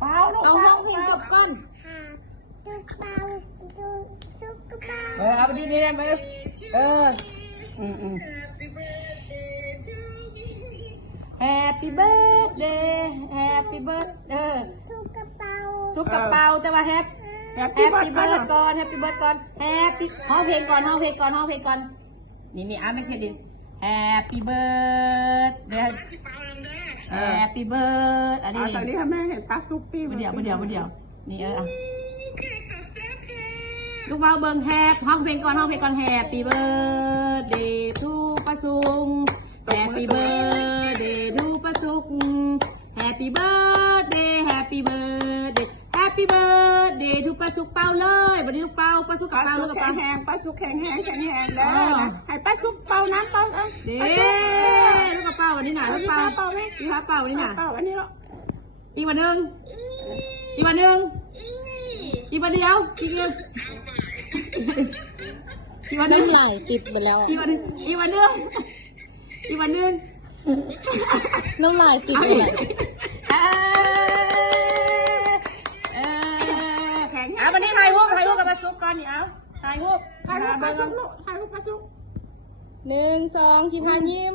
เป่าลูก เอาห้องเพลงจบก่อนเอาไปนี่ไปHappy birthday Happy birthday สุกกระเป๋าแต่ว่า Happy birthday ก่อน Happy birthday ก่อน Happy ห้องเพลงก่อนนี่ไม่เคยดิ Happy birthday Happy birthday อันนี้ตอนนี้ค่ะแม่เห็นปลาซุปปี้เดี๋ยวนี่ลูกเบาเบิ่งห้องเพลงก่อน Happy birthday to ป้าซุง Happy birthday to ป้าซุก Happy birthday Happy birthday to ป้าซุกเป่าเลยวันนี้ลูกเป่าป้าซุกกับเป่าลูกกับเป่าแห้งปลาซุปแข็งแล้วให้ปลาซุปเป่าน้ำเป่าเด้ลูกกับเป่าวันนี้หน่ะลูกเป่าพี่พาเป่าวันนี้หน่ะ เป่าอันนี้หรออีกวันหนึ่งอีกวันเดียวอีกวันหนึ่ง น้ำลายติดไปแล้ว อีกวันหนึ่งน้ำลายติดไปแล้ววันนี้ถ่ายรูปกับปลาซุกก่อนนี่ถ่ายรูปปลาซุป1 2 ที่พายิ้ม